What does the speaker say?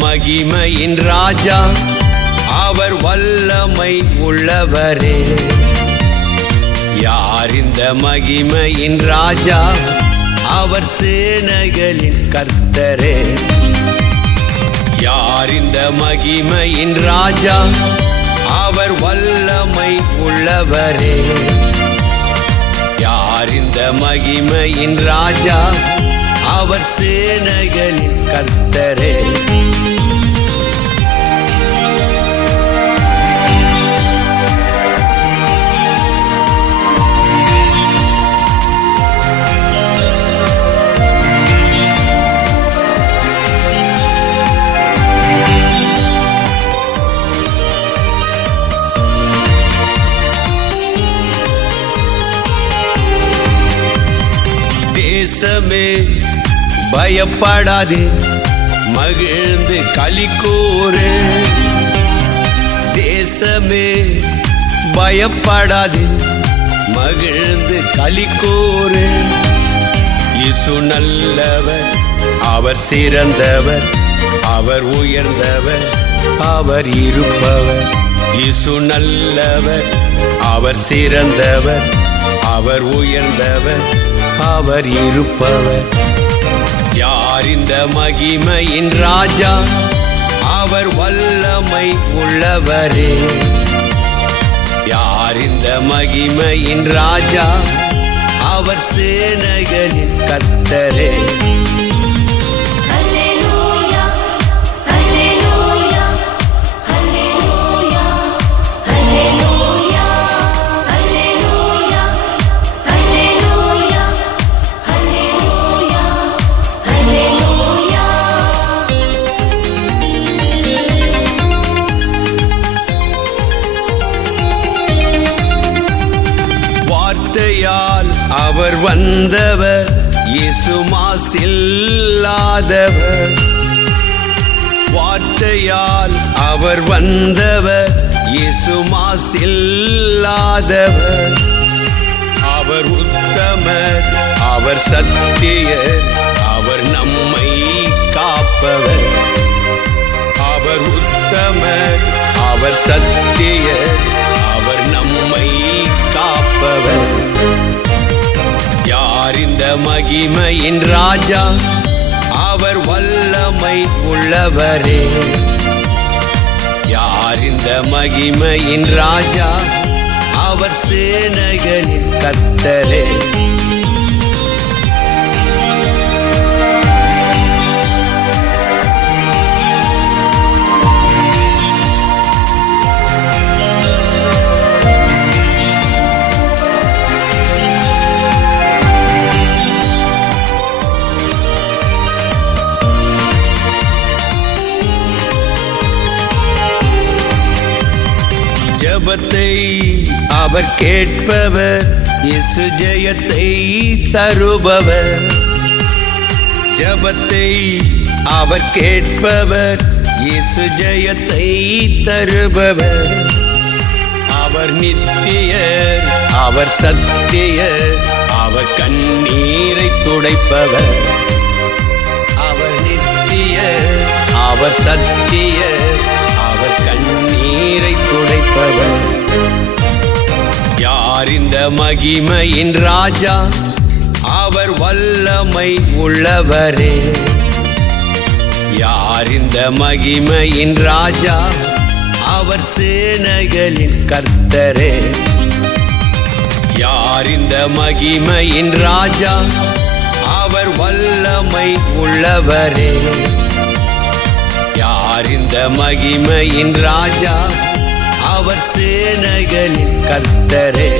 மகிமையின் ராஜா அவர் வல்லமை உள்ளவரே. யார் இந்த மகிமையின் ராஜா? அவர் சேனைகளின் கர்த்தரே. யார் இந்த மகிமையின் ராஜா? அவர் வல்லமை உள்ளவரே. யார் இந்த மகிமையின் ராஜா? அவர் சேனைகளின் கர்த்தரே. தேசமே பயப்படாதே மகிழ்ந்து கலிக்கூறு தேசமே பயப்படாதே மகிழ்ந்து கலிக்கூறு இசு நல்லவர் அவர் சிறந்தவர் அவர் உயர்ந்தவர் அவர் இருப்பவர். இசு நல்லவர் அவர் சிறந்தவர் அவர் உயர்ந்தவர். அவர் இருப்பவர். யார் இந்த மகிமையின் ராஜா? அவர் வல்லமை உள்ளவரே. யார் இந்த மகிமையின் ராஜா? அவர் சேனைகளின் கத்தரே அவர் வந்தவர் இயேசுமாசில்லாதவர் வார்த்தையால் அவர் வந்தவர் இயேசுமாசில்லாதவர் அவர் உத்தமர் அவர் சத்தியர் அவர் நம்மை காப்பவர். அவர் உத்தமர் அவர் சத்தியர். மகிமையின் ராஜா அவர் வல்லமை உள்ளவரே. யார் இந்த மகிமையின் ராஜா அவர் சேனகனின் கத்தரே விருப்பத்தை அவர் கேட்பவர். இயேசு ஜெயத்தை தருபவர். ஜபத்தை அவர் கேட்பவர். இயேசு ஜெயத்தை தருபவர். அவர் நித்தியர் அவர் சத்தியர் அவர் கண்ணீரை துடைப்பவர். அவர் நித்தியர் அவர் சத்தியர் அவர் கண்ணீரை துடைப்பவர் யார் இந்த மகிமையின் ராஜா? அவர் வல்லமை உள்ளவரே. யார் இந்த மகிமையின் ராஜா? அவர் சேனைகளின் கர்த்தரே. யார் இந்த மகிமையின் ராஜா? அவர் வல்லமை உள்ளவரே. யார் இந்த மகிமையின் ராஜா? அவர் சேனைகளின் கர்த்தரே.